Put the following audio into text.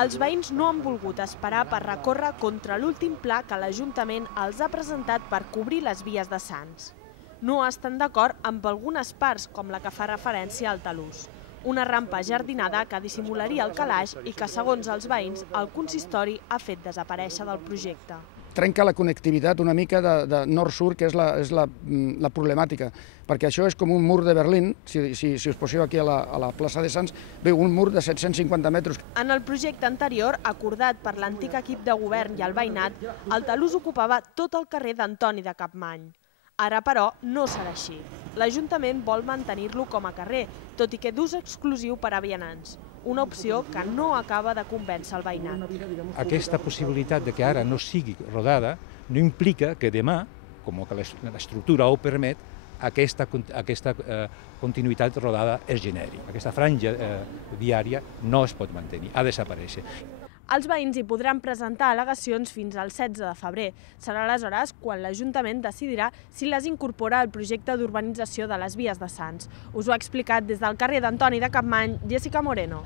Els veïns no han volgut esperar per recórrer contra l'últim pla que l'Ajuntament els ha presentat per cobrir les vies de Sants. No estan d'acord amb algunes parts, com la que fa referència al talús. Una rampa jardinada que dissimularia el calaix i que, segons els veïns, el consistori ha fet desaparèixer del projecte. Trenca la connectivitat una mica de nord-sud, que és la problemàtica, perquè això és com un mur de Berlín, si us poseu aquí a la plaça de Sants, veu un mur de 750 metres. En el projecte anterior, acordat per l'antic equip de govern i el veïnat, el talús ocupava tot el carrer d'Antoni de Capmany. Ara, però, no serà així. L'Ajuntament vol mantenir-lo com a carrer, tot i que d'ús exclusiu per a vianants. Una opció que no acaba de convèncer el veïnat. Aquesta possibilitat de que ara no sigui rodada no implica que demà, com que l'estructura ho permet, aquesta continuïtat rodada es generi. Aquesta franja viària no es pot mantenir, ha de desaparèixer. Els veïns hi podran presentar al·legacions fins al 16 de febrer. Serà aleshores quan l'Ajuntament decidirà si les incorpora al projecte d'urbanització de les vies de Sants. Us ho ha explicat des del carrer d'Antoni de Capmany, Jessica Moreno.